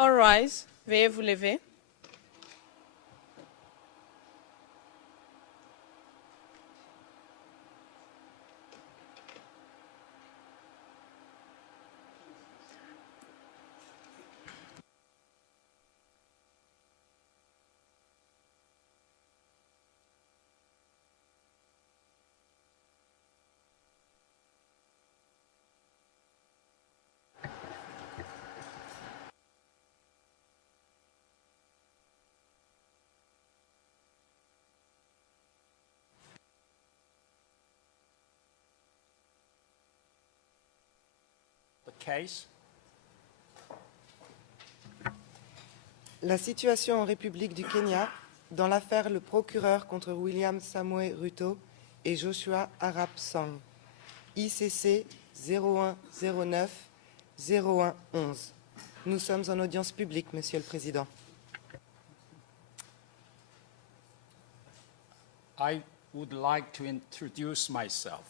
All rise. Veuillez vous lever. Case. La situation en République du Kenya dans l'affaire le procureur contre William Samoei Ruto et Joshua Arap Sang, ICC 0109-0111. Nous sommes en audience publique, Monsieur le Président. I would like to introduce myself.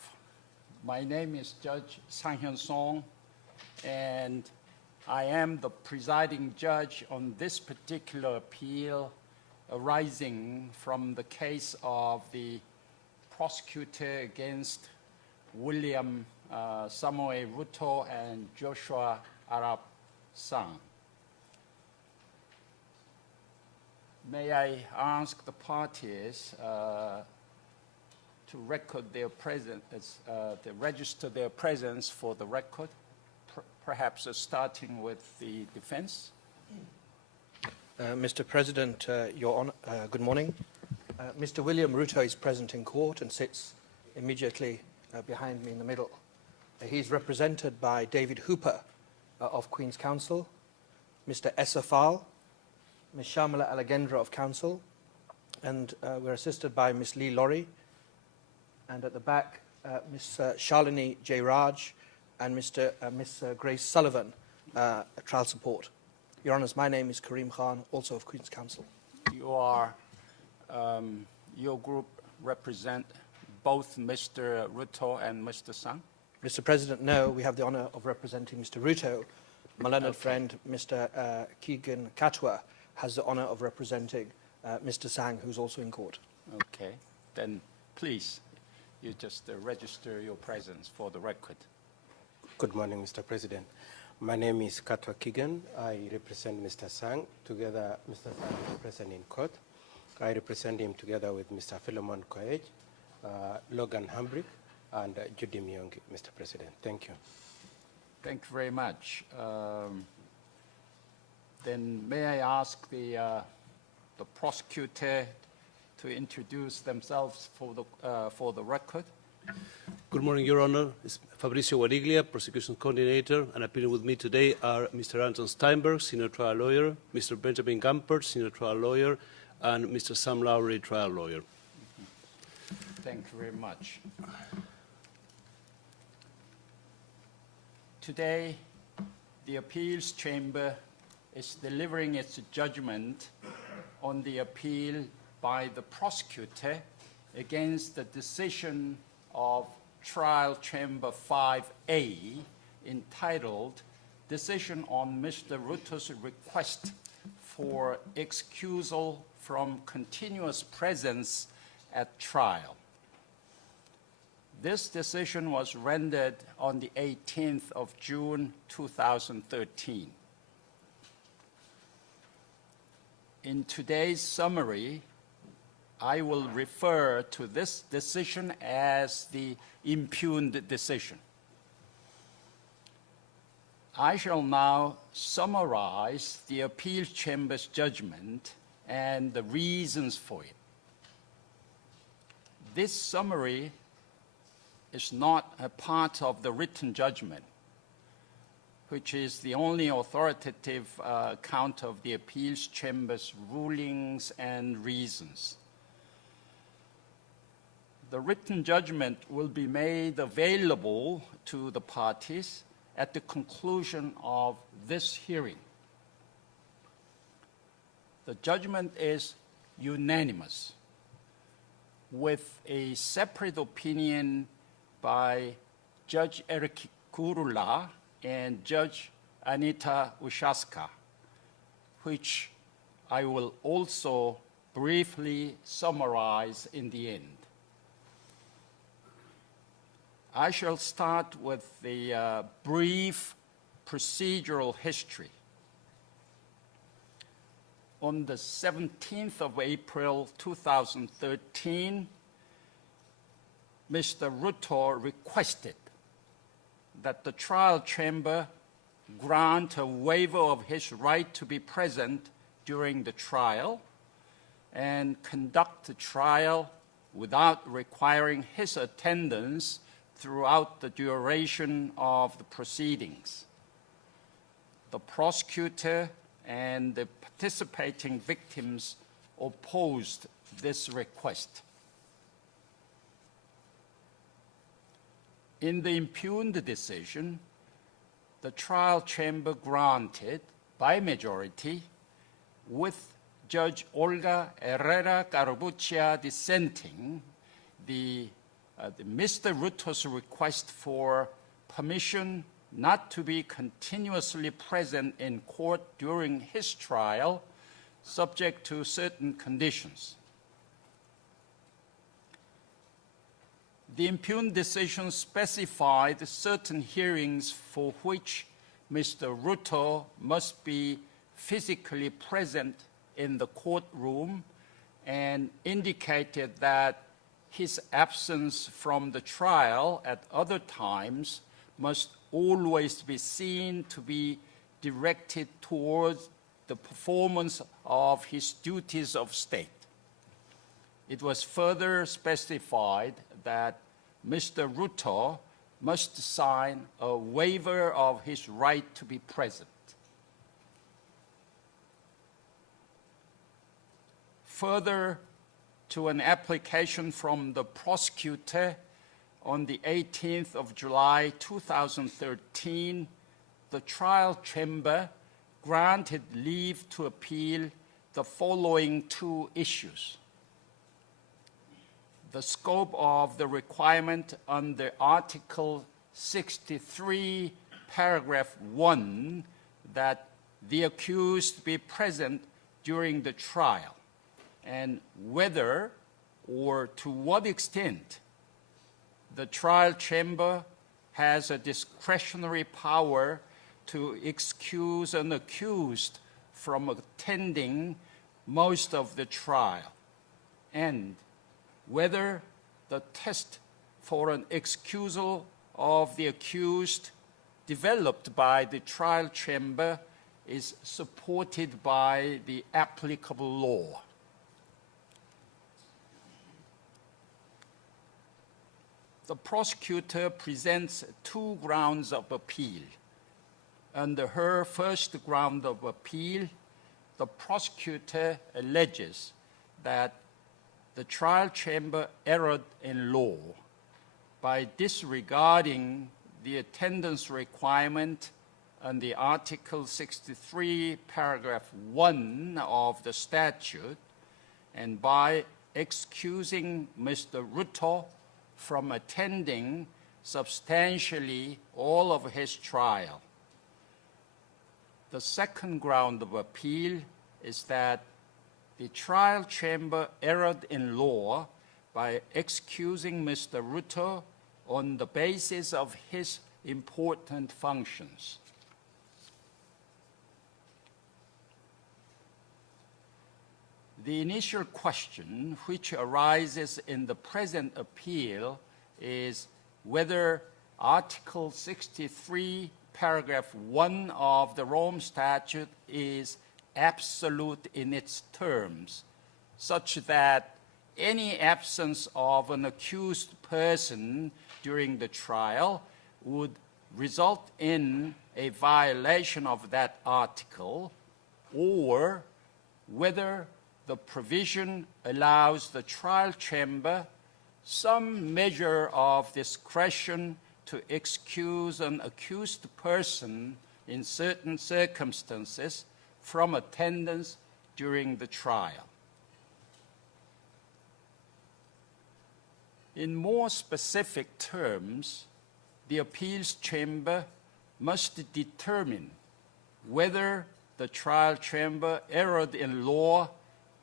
My name is Judge Sang Song, and I am the presiding judge on this particular appeal arising from the case of the prosecutor against William Samoei Ruto and Joshua Arap Sang. May I ask the parties to record their presence, to register their presence for the record? Perhaps starting with the defense. Mr. President, Your Honor, good morning. Mr. William Ruto is present in court and sits immediately behind me in the middle. He's represented by David Hooper of Queen's Counsel, Mr. Esafal, Ms. Shamala Alagendra of Counsel, and we're assisted by Ms. Lee Laurie, and at the back, Ms. Shalini J. Raj, and Ms. Grace Sullivan, trial support. Your Honours, my name is Kareem Khan, also of Queen's Counsel. You are, your group represent both Mr. Ruto and Mr. Sang? Mr. President, no, we have the honour of representing Mr. Ruto. My learned friend, Mr. Keegan Katwa, has the honour of representing Mr. Sang, who's also in court. Okay, then please, you just register your presence for the record. Good morning, Mr. President. My name is Katwa Keegan. I represent Mr. Sang. Together, Mr. Sang is present in court. I represent him together with Mr. Philemon Koech, Logan Hambrick, and Judy Miongi, Mr. President. Thank you. Thank you very much. Then may I ask the prosecutor to introduce themselves for the record? Good morning, Your Honor. It's Fabrizio Guariglia, Prosecution Coordinator, and appearing with me today are Mr. Anton Steinberg, Senior Trial Lawyer, Mr. Benjamin Gampert, Senior Trial Lawyer, and Mr. Sam Lowry, Trial Lawyer. Thank you very much. Today, the Appeals Chamber is delivering its judgment on the appeal by the prosecutor against the decision of Trial Chamber 5A entitled Decision on Mr. Ruto's Request for Excusal from Continuous Presence at Trial. This decision was rendered on the 18th of June 2013. In today's summary, I will refer to this decision as the impugned decision. I shall now summarize the Appeals Chamber's judgment and the reasons for it. This summary is not a part of the written judgment, which is the only authoritative account of the Appeals Chamber's rulings and reasons. The written judgment will be made available to the parties at the conclusion of this hearing. The judgment is unanimous, with a separate opinion by Judge Eric Kurula and Judge Anita Ushaska, which I will also briefly summarize in the end. I shall start with the brief procedural history. On the 17th of April 2013, Mr. Ruto requested that the trial chamber grant a waiver of his right to be present during the trial and conduct the trial without requiring his attendance throughout the duration of the proceedings. The prosecutor and the participating victims opposed this request. In the impugned decision, the trial chamber granted, by majority, with Judge Olga Herrera Garbucia dissenting, Mr. Ruto's request for permission not to be continuously present in court during his trial, subject to certain conditions. The impugned decision specified certain hearings for which Mr. Ruto must be physically present in the courtroom and indicated that his absence from the trial at other times must always be seen to be directed towards the performance of his duties of state. It was further specified that Mr. Ruto must sign a waiver of his right to be present. Further to an application from the prosecutor on the 18th of July 2013, the trial chamber granted leave to appeal the following two issues. The scope of the requirement under Article 63, paragraph 1, that the accused be present during the trial, and whether or to what extent the trial chamber has a discretionary power to excuse an accused from attending most of the trial, and whether the test for an excusal of the accused developed by the trial chamber is supported by the applicable law. The prosecutor presents two grounds of appeal. Under her first ground of appeal, the prosecutor alleges that the trial chamber erred in law by disregarding the attendance requirement under Article 63, paragraph 1 of the statute, and by excusing Mr. Ruto from attending substantially all of his trial. The second ground of appeal is that the trial chamber erred in law by excusing Mr. Ruto on the basis of his important functions. The initial question which arises in the present appeal is whether Article 63, paragraph 1 of the Rome Statute is absolute in its terms, such that any absence of an accused person during the trial would result in a violation of that article, or whether the provision allows the trial chamber some measure of discretion to excuse an accused person in certain circumstances from attendance during the trial. In more specific terms, the appeals chamber must determine whether the trial chamber erred in law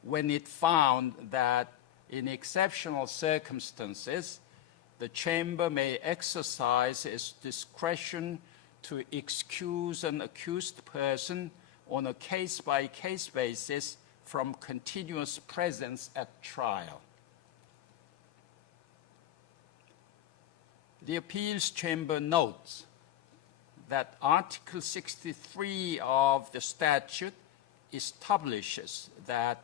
when it found that in exceptional circumstances, the chamber may exercise its discretion to excuse an accused person on a case-by-case basis from continuous presence at trial. The Appeals Chamber notes that Article 63 of the statute establishes that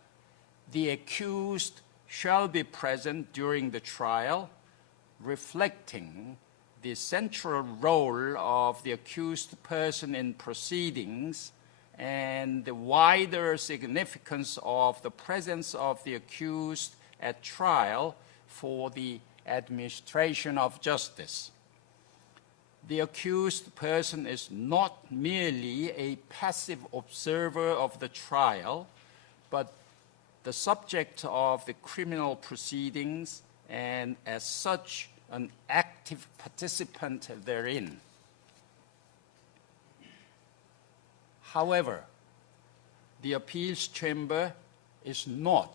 the accused shall be present during the trial, reflecting the central role of the accused person in proceedings and the wider significance of the presence of the accused at trial for the administration of justice. The accused person is not merely a passive observer of the trial, but the subject of the criminal proceedings and as such an active participant therein. However, the Appeals Chamber is not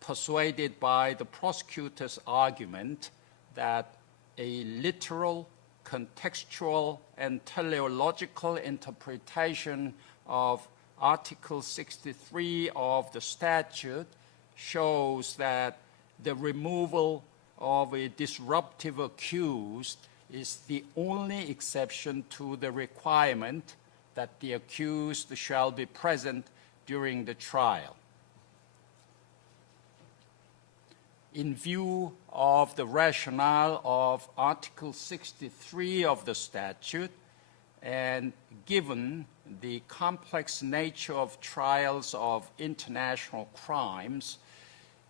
persuaded by the prosecutor's argument that a literal, contextual, and teleological interpretation of Article 63 of the statute shows that the removal of a disruptive accused is the only exception to the requirement that the accused shall be present during the trial. In view of the rationale of Article 63 of the statute, and given the complex nature of trials of international crimes,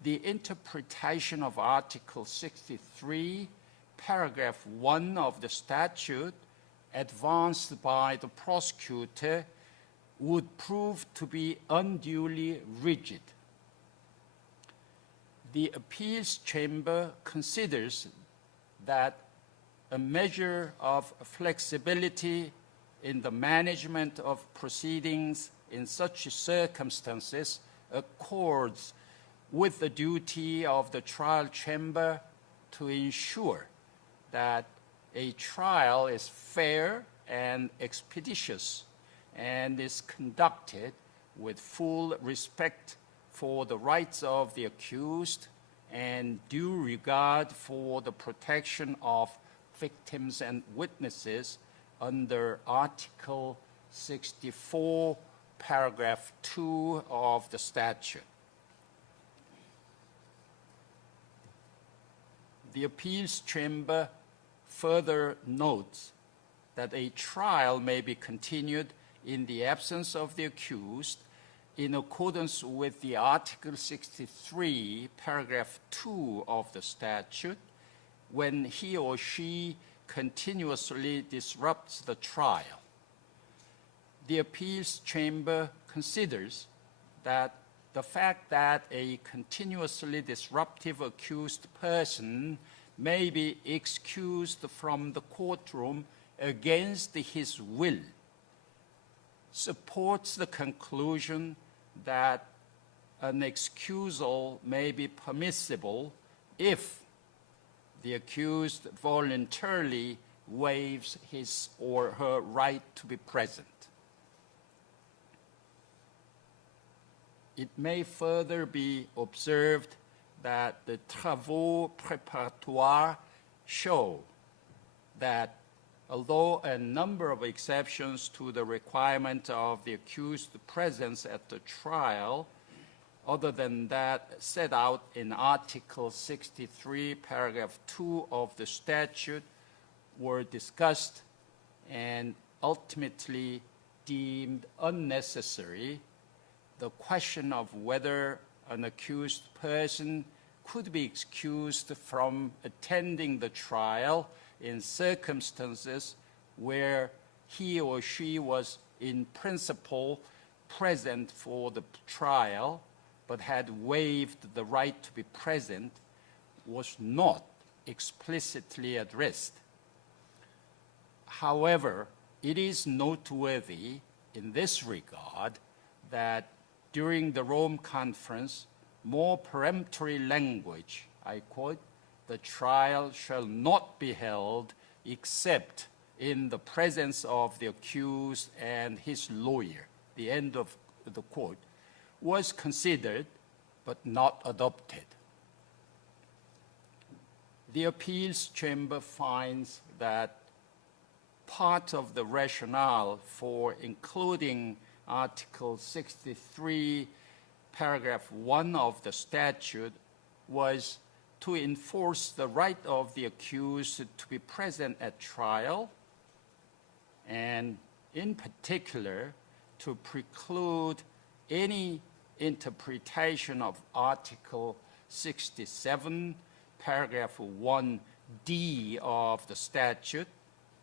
the interpretation of Article 63, paragraph 1 of the statute, advanced by the prosecutor, would prove to be unduly rigid. The Appeals Chamber considers that a measure of flexibility in the management of proceedings in such circumstances accords with the duty of the trial chamber to ensure that a trial is fair and expeditious and is conducted with full respect for the rights of the accused and due regard for the protection of victims and witnesses under Article 64, paragraph 2 of the statute. The Appeals Chamber further notes that a trial may be continued in the absence of the accused in accordance with the Article 63, paragraph 2 of the statute, when he or she continuously disrupts the trial. The Appeals Chamber considers that the fact that a continuously disruptive accused person may be excused from the courtroom against his will supports the conclusion that an excusal may be permissible if the accused voluntarily waives his or her right to be present. It may further be observed that the travaux préparatoires show that although a number of exceptions to the requirement of the accused's presence at the trial, other than that set out in Article 63, paragraph 2 of the statute, were discussed and ultimately deemed unnecessary, the question of whether an accused person could be excused from attending the trial in circumstances where he or she was in principle present for the trial but had waived the right to be present was not explicitly addressed. However, it is noteworthy in this regard that during the Rome Conference, more peremptory language, I quote, "The trial shall not be held except in the presence of the accused and his lawyer," the end of the quote, was considered but not adopted. The appeals chamber finds that part of the rationale for including Article 63, paragraph 1 of the statute was to enforce the right of the accused to be present at trial, and in particular, to preclude any interpretation of Article 67, paragraph 1D of the statute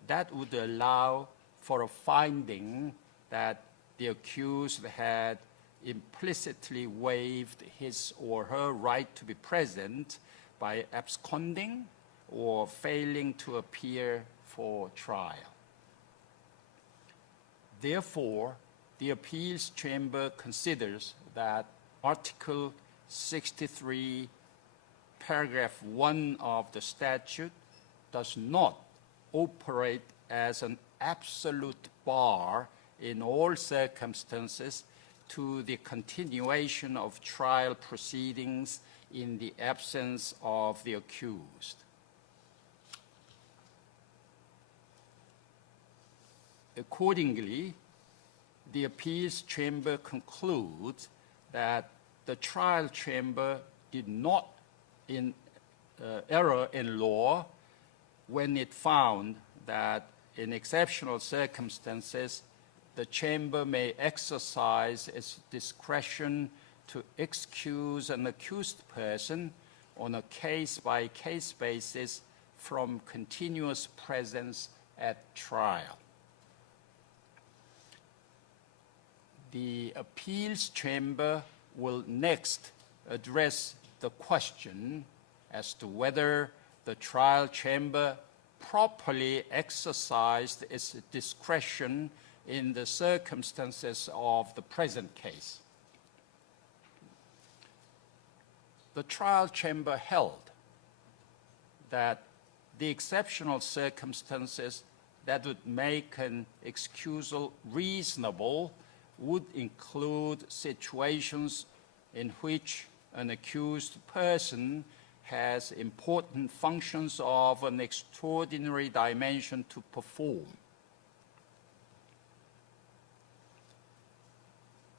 that would allow for a finding that the accused had implicitly waived his or her right to be present by absconding or failing to appear for trial. Therefore, the appeals chamber considers that Article 63, paragraph 1 of the statute does not operate as an absolute bar in all circumstances to the continuation of trial proceedings in the absence of the accused. Accordingly, the appeals chamber concludes that the trial chamber did not err in law when it found that in exceptional circumstances, the chamber may exercise its discretion to excuse an accused person on a case-by-case basis from continuous presence at trial. The appeals chamber will next address the question as to whether the trial chamber properly exercised its discretion in the circumstances of the present case. The trial chamber held that the exceptional circumstances that would make an excusal reasonable would include situations in which an accused person has important functions of an extraordinary dimension to perform.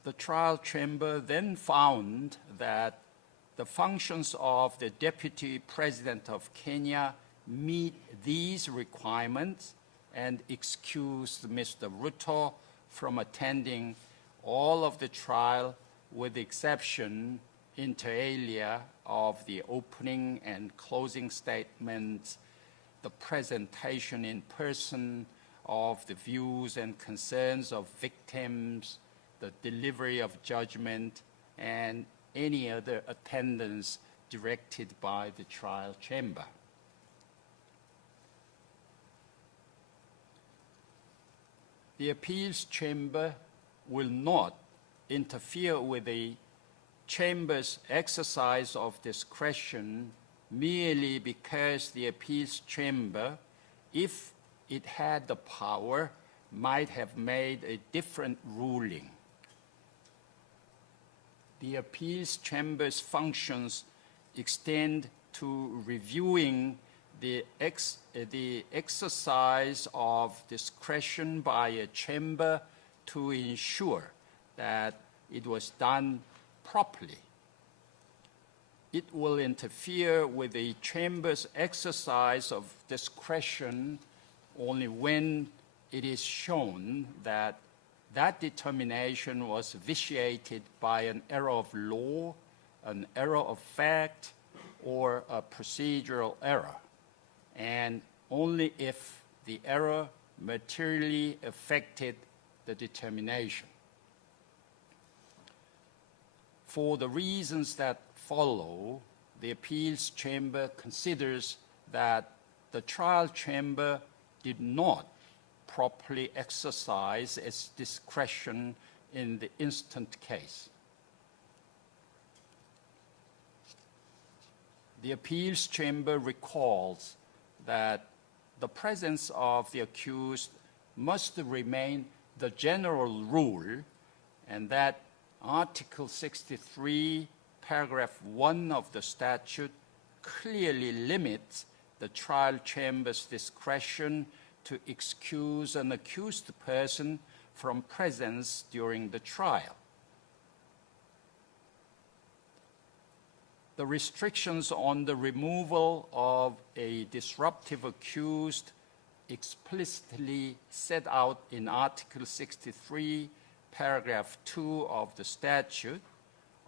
The trial chamber then found that the functions of the Deputy President of Kenya meet these requirements and excused Mr. Ruto from attending all of the trial with the exception, inter alia, of the opening and closing statements, the presentation in person of the views and concerns of victims, the delivery of judgment, and any other attendance directed by the trial chamber. The appeals chamber will not interfere with the chamber's exercise of discretion merely because the appeals chamber, if it had the power, might have made a different ruling. The appeals chamber's functions extend to reviewing the exercise of discretion by a chamber to ensure that it was done properly. It will interfere with the chamber's exercise of discretion only when it is shown that that determination was vitiated by an error of law, an error of fact, or a procedural error, and only if the error materially affected the determination. For the reasons that follow, the appeals chamber considers that the trial chamber did not properly exercise its discretion in the instant case. The Appeals Chamber recalls that the presence of the accused must remain the general rule, and that Article 63, paragraph 1 of the statute clearly limits the trial chamber's discretion to excuse an accused person from presence during the trial. The restrictions on the removal of a disruptive accused explicitly set out in Article 63, paragraph 2 of the statute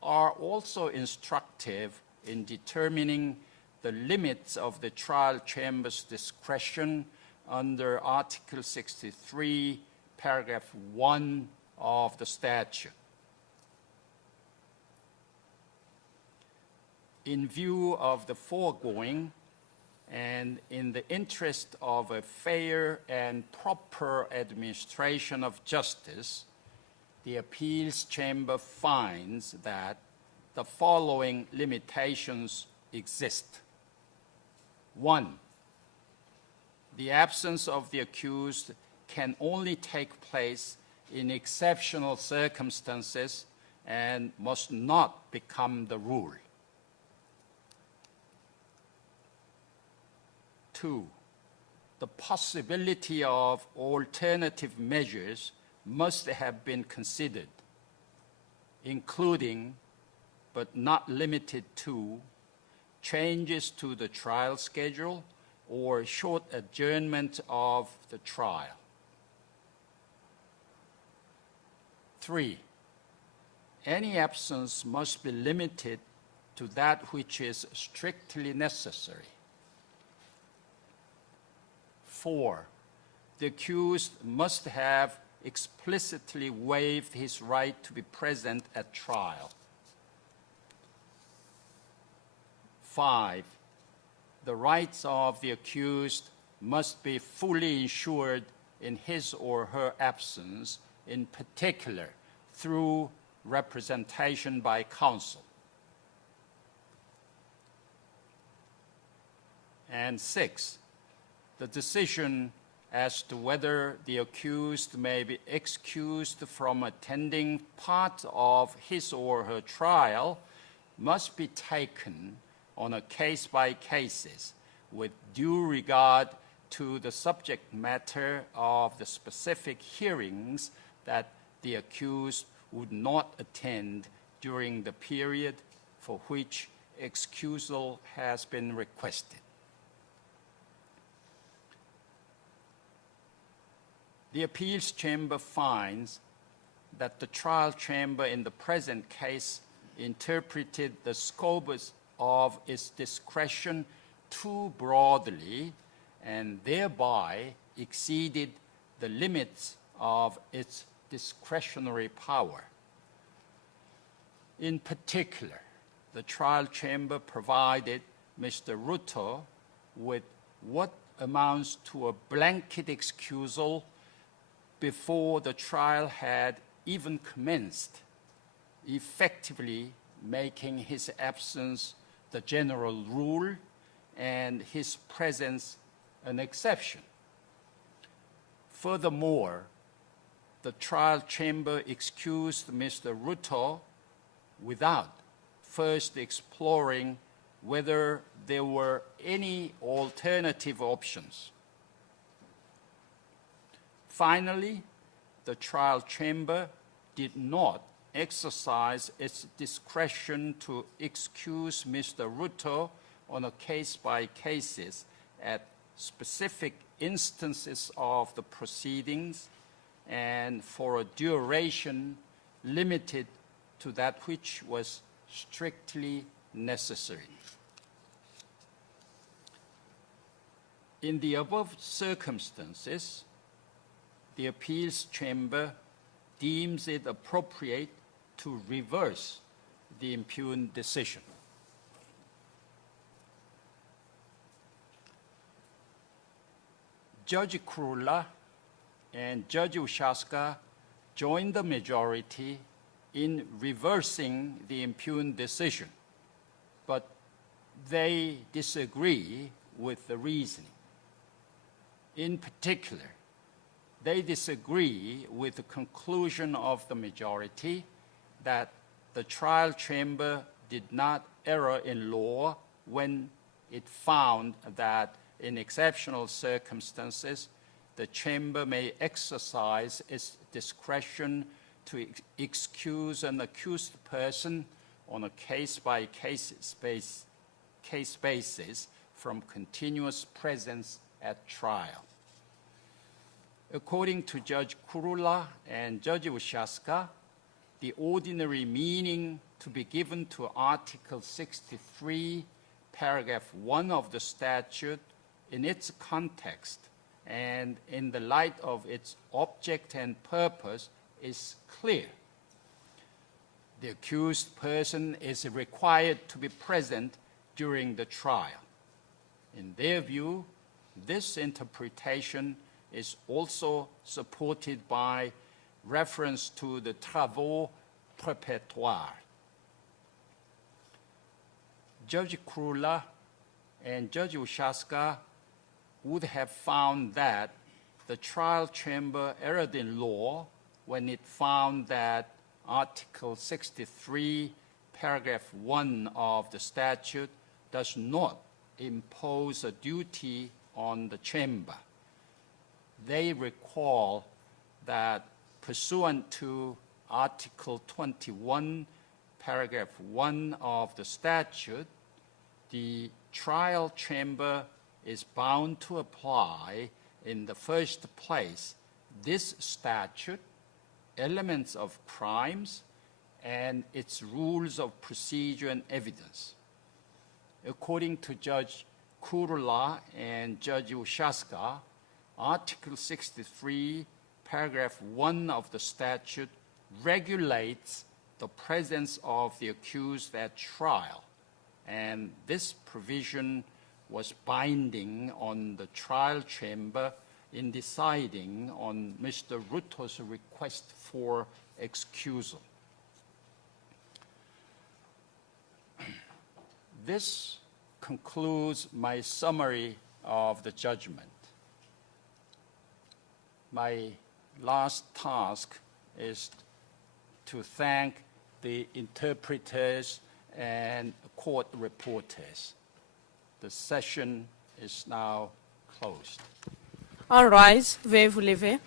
are also instructive in determining the limits of the trial chamber's discretion under Article 63, paragraph 1 of the statute. In view of the foregoing, and in the interest of a fair and proper administration of justice, the Appeals Chamber finds that the following limitations exist. 1, the absence of the accused can only take place in exceptional circumstances and must not become the rule. 2, the possibility of alternative measures must have been considered, including, but not limited to, changes to the trial schedule or short adjournment of the trial. 3, any absence must be limited to that which is strictly necessary. 4, the accused must have explicitly waived his right to be present at trial. 5, the rights of the accused must be fully ensured in his or her absence, in particular through representation by counsel. And 6, the decision as to whether the accused may be excused from attending part of his or her trial must be taken on a case-by-case basis with due regard to the subject matter of the specific hearings that the accused would not attend during the period for which excusal has been requested. The Appeals Chamber finds that the trial chamber in the present case interpreted the scope of its discretion too broadly and thereby exceeded the limits of its discretionary power. In particular, the trial chamber provided Mr. Ruto with what amounts to a blanket excusal before the trial had even commenced, effectively making his absence the general rule and his presence an exception. Furthermore, the trial chamber excused Mr. Ruto without first exploring whether there were any alternative options. Finally, the trial chamber did not exercise its discretion to excuse Mr. Ruto on a case-by-case basis at specific instances of the proceedings and for a duration limited to that which was strictly necessary. In the above circumstances, the Appeals Chamber deems it appropriate to reverse the impugned decision. Judge Kurula and Judge Ushaska joined the majority in reversing the impugned decision, but they disagree with the reasoning. In particular, they disagree with the conclusion of the majority that the trial chamber did not err in law when it found that in exceptional circumstances, the chamber may exercise its discretion to excuse an accused person on a case-by-case basis from continuous presence at trial. According to Judge Kurula and Judge Ushaska, the ordinary meaning to be given to Article 63, paragraph 1 of the statute in its context and in the light of its object and purpose is clear. The accused person is required to be present during the trial. In their view, this interpretation is also supported by reference to the travaux préparatoires. Judge Kurula and Judge Ushaska would have found that the trial chamber erred in law when it found that Article 63, paragraph 1 of the statute does not impose a duty on the chamber. They recall that pursuant to Article 21, paragraph 1 of the statute, the trial chamber is bound to apply in the first place this statute, elements of crimes, and its rules of procedure and evidence. According to Judge Kurula and Judge Ushaska, Article 63, paragraph 1 of the statute regulates the presence of the accused at trial, and this provision was binding on the trial chamber in deciding on Mr. Ruto's request for excusal. This concludes my summary of the judgment. My last task is to thank the interpreters and court reporters. The session is now closed. All rise. Veuillez vous lever.